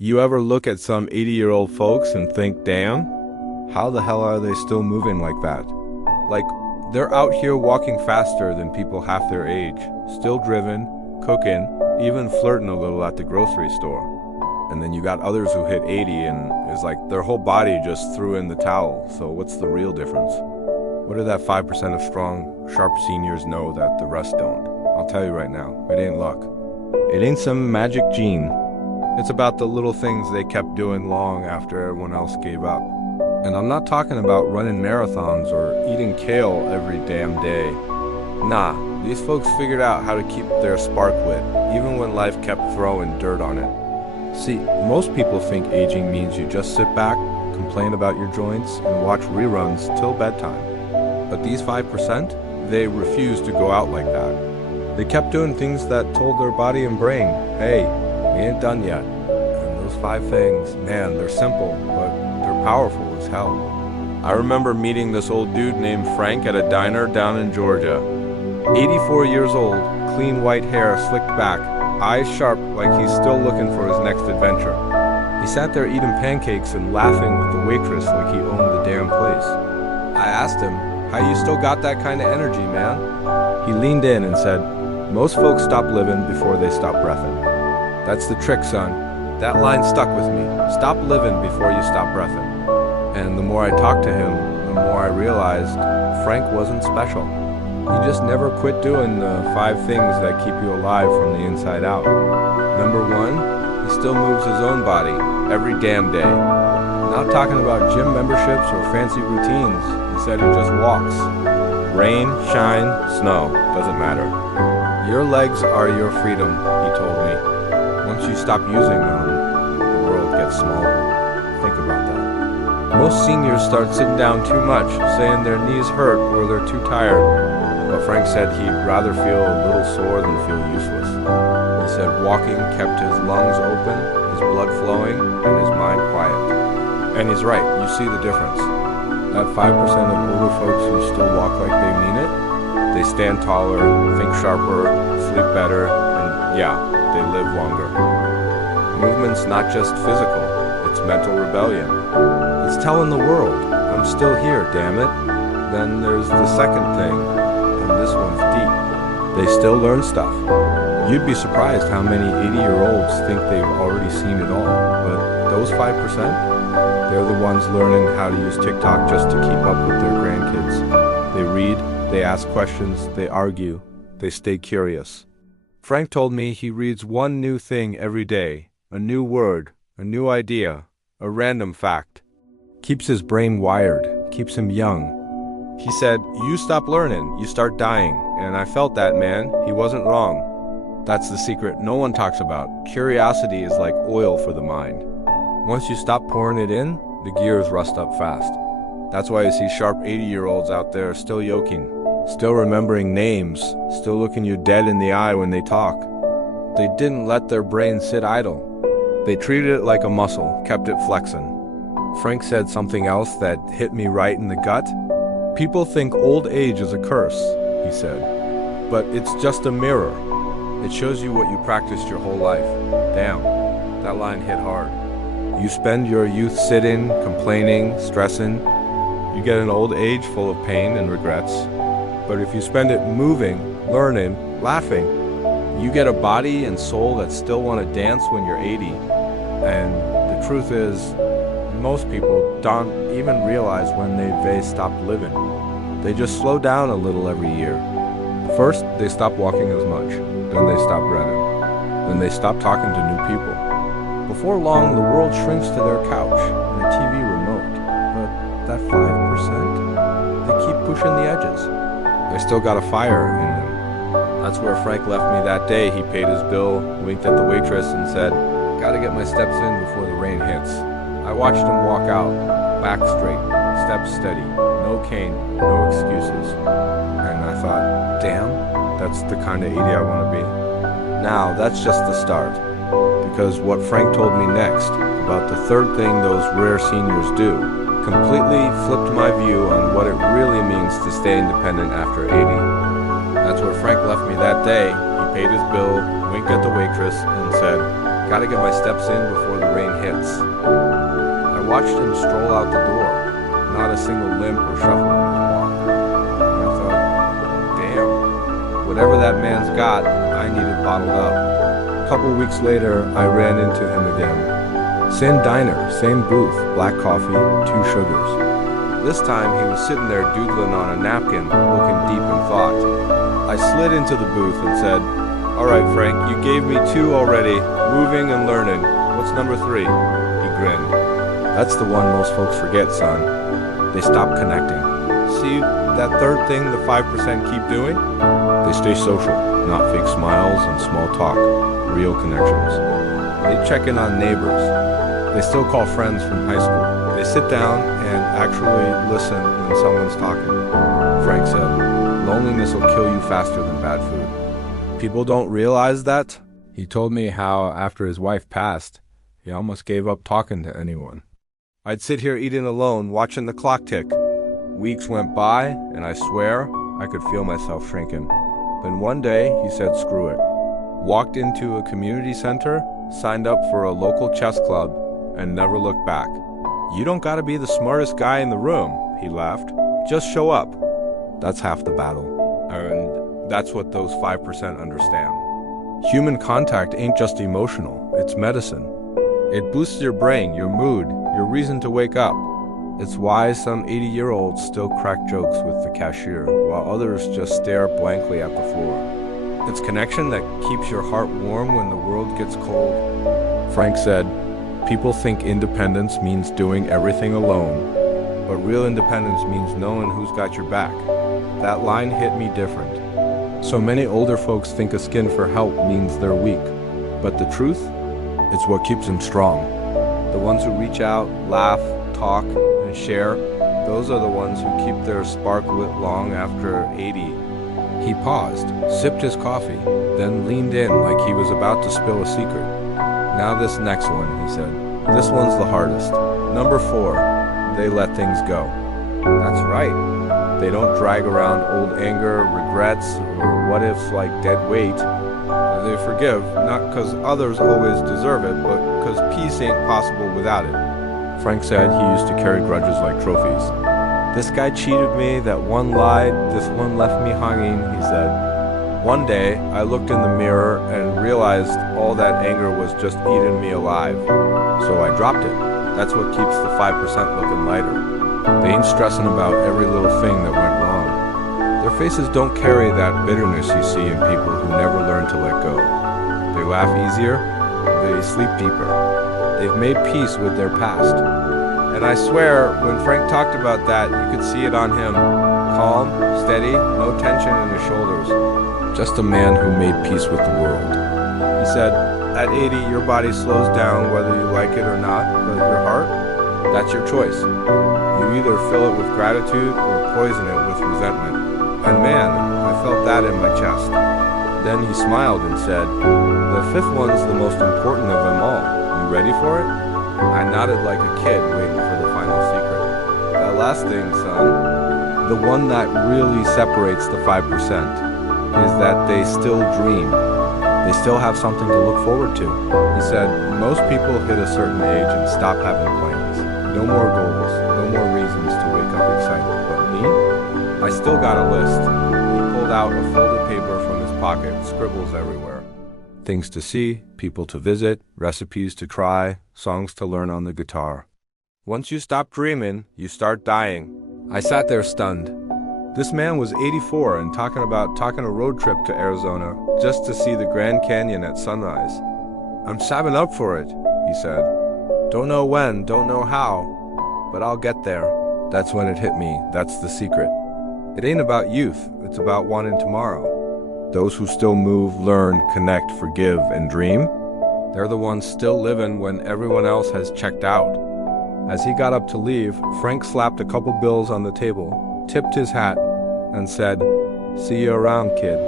You ever look at some 80-year-old folks and think, damn, how the hell are they still moving like that? Like, they're out here walking faster than people half their age, still driven, cooking, even flirting a little at the grocery store. And then you got others who hit 80 and it's like their whole body just threw in the towel. So what's the real difference? What do that 5% of strong, sharp seniors know that the rest don't? I'll tell you right now, it ain't luck. It ain't some magic gene. It's about the little things they kept doing long after everyone else gave up. And I'm not talking about running marathons or eating kale every damn day. Nah, these folks figured out how to keep their spark lit, even when life kept throwing dirt on it. See, most people think aging means you just sit back, complain about your joints, and watch reruns till bedtime. But these 5%, they refuse to go out like that. They kept doing things that told their body and brain, hey, we ain't done yet. And those 5 things, man, they're simple, but they're powerful as hell. I remember meeting this old dude named Frank at a diner down in Georgia. 84 years old, clean white hair slicked back, eyes sharp like he's still looking for his next adventure. He sat there eating pancakes and laughing with the waitress like he owned the damn place. I asked him, how you still got that kind of energy, man? He leaned in and said, most folks stop living before they stop breathing. That's the trick, son. That line stuck with me. Stop living before you stop breathing. And the more I talked to him, the more I realized Frank wasn't special. He just never quit doing the 5 things that keep you alive from the inside out. Number 1, he still moves his own body every damn day. Not talking about gym memberships or fancy routines. Instead, he just walks. Rain, shine, snow, doesn't matter. Your legs are your freedom, he told me. Once you stop using them, the world gets smaller. Think about that. Most seniors start sitting down too much, saying their knees hurt or they're too tired. But Frank said he'd rather feel a little sore than feel useless. He said walking kept his lungs open, his blood flowing, and his mind quiet. And he's right, you see the difference. That 5% of older folks who still walk like they mean it, they stand taller, think sharper, sleep better, and yeah, they live longer. Movement's not just physical, it's mental rebellion. It's telling the world, I'm still here, damn it. Then there's the second thing, and this one's deep. They still learn stuff. You'd be surprised how many 80-year-olds think they've already seen it all, but those 5%, they're the ones learning how to use TikTok just to keep up with their grandkids. They read, they ask questions, they argue, they stay curious. Frank told me he reads one new thing every day, a new word, a new idea, a random fact. Keeps his brain wired, keeps him young. He said, you stop learning, you start dying, and I felt that, man. He wasn't wrong. That's the secret no one talks about. Curiosity is like oil for the mind. Once you stop pouring it in, the gears rust up fast. That's why you see sharp 80-year-olds out there still yoking, still remembering names, still looking you dead in the eye when they talk. They didn't let their brain sit idle. They treated it like a muscle, kept it flexing. Frank said something else that hit me right in the gut. People think old age is a curse, he said, but it's just a mirror. It shows you what you practiced your whole life. Damn, that line hit hard. You spend your youth sitting, complaining, stressing. You get an old age full of pain and regrets. But if you spend it moving, learning, laughing, you get a body and soul that still want to dance when you're 80. And the truth is, most people don't even realize when they've stopped living. They just slow down a little every year. First, they stop walking as much. Then they stop running. Then they stop talking to new people. Before long, the world shrinks to their couch and a TV remote. But that 5%, they keep pushing the edges. They still got a fire in them. That's where Frank left me that day. He paid his bill, winked at the waitress, and said, gotta get my steps in before the rain hits. I watched him walk out, back straight, steps steady, no cane, no excuses. And I thought, damn, that's the kind of 80 I want to be. Now, that's just the start. Because what Frank told me next, about the third thing those rare seniors do, completely flipped my view on what it really means to stay independent after 80. That's where Frank left me that day. He paid his bill, winked at the waitress, and said, Gotta get my steps in before the rain hits. I watched him stroll out the door, not a single limp or shuffle in his walk. And I thought, damn, whatever that man's got, I need it bottled up. A couple weeks later, I ran into him again. Same diner, same booth, black coffee, 2 sugars. This time he was sitting there doodling on a napkin, looking deep in thought. I slid into the booth and said, "All right, Frank, you gave me 2 already, moving and learning. What's number 3? He grinned. That's the one most folks forget, son. They stop connecting. See that third thing the 5% keep doing? They stay social, not fake smiles and small talk, real connections. They check in on neighbors. They still call friends from high school. They sit down and actually listen when someone's talking." Frank said, "Loneliness will kill you faster than bad food." People don't realize that. He told me how after his wife passed, he almost gave up talking to anyone. I'd sit here eating alone, watching the clock tick. Weeks went by, and I swear I could feel myself shrinking. Then one day, he said screw it. Walked into a community center, signed up for a local chess club, and never looked back. "You don't gotta be the smartest guy in the room," he laughed. "Just show up." That's half the battle. And that's what those 5% understand. Human contact ain't just emotional, it's medicine. It boosts your brain, your mood, your reason to wake up. It's why some 80-year-olds still crack jokes with the cashier, while others just stare blankly at the floor. It's connection that keeps your heart warm when the world gets cold. Frank said, "People think independence means doing everything alone, but real independence means knowing who's got your back." That line hit me different. So many older folks think asking for help means they're weak, but the truth, it's what keeps them strong. The ones who reach out, laugh, talk, and share, those are the ones who keep their spark lit long after 80. He paused, sipped his coffee, then leaned in like he was about to spill a secret. "Now this next one," he said. "This one's the hardest. Number 4, they let things go." That's right. They don't drag around old anger, regrets, or what-ifs like dead weight. They forgive, not because others always deserve it, but because peace ain't possible without it. Frank said he used to carry grudges like trophies. "This guy cheated me, that one lied, this one left me hanging," he said. "One day, I looked in the mirror and realized all that anger was just eating me alive. So I dropped it. That's what keeps the 5% looking lighter. They ain't stressing about every little thing that went wrong. Their faces don't carry that bitterness you see in people who never learn to let go. They laugh easier, they sleep deeper. They've made peace with their past." And I swear, when Frank talked about that, you could see it on him. Calm, steady, no tension in his shoulders. Just a man who made peace with the world. He said, "At 80, your body slows down whether you like it or not, but your heart, that's your choice. You either fill it with gratitude or poison it with resentment." And man, I felt that in my chest. Then he smiled and said, "The 5th one's the most important of them all. You ready for it?" I nodded like a kid waiting for the final secret. "That last thing, son, the one that really separates the 5%, is that they still dream. They still have something to look forward to." He said, "Most people hit a certain age and stop having plans. No more goals, no more reasons to wake up excited. But me? I still got a list." He pulled out a folded paper from his pocket, scribbles everywhere. Things to see, people to visit, recipes to try, songs to learn on the guitar. Once you stop dreaming, you start dying. I sat there stunned. This man was 84 and talking about taking a road trip to Arizona just to see the Grand Canyon at sunrise. "I'm saving up for it," he said. "Don't know when, don't know how, but I'll get there." That's when it hit me. That's the secret. It ain't about youth, it's about wanting tomorrow. Those who still move, learn, connect, forgive, and dream, they're the ones still living when everyone else has checked out. As he got up to leave, Frank slapped a couple bills on the table, tipped his hat, and said, "See you around, kid.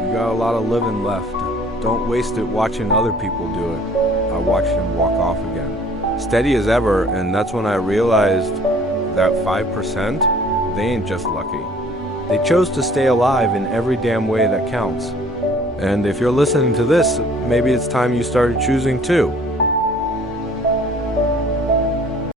You got a lot of living left. Don't waste it watching other people do it." I watched him walk off again, steady as ever, and that's when I realized that 5%, they ain't just lucky. They chose to stay alive in every damn way that counts. And if you're listening to this, maybe it's time you started choosing too.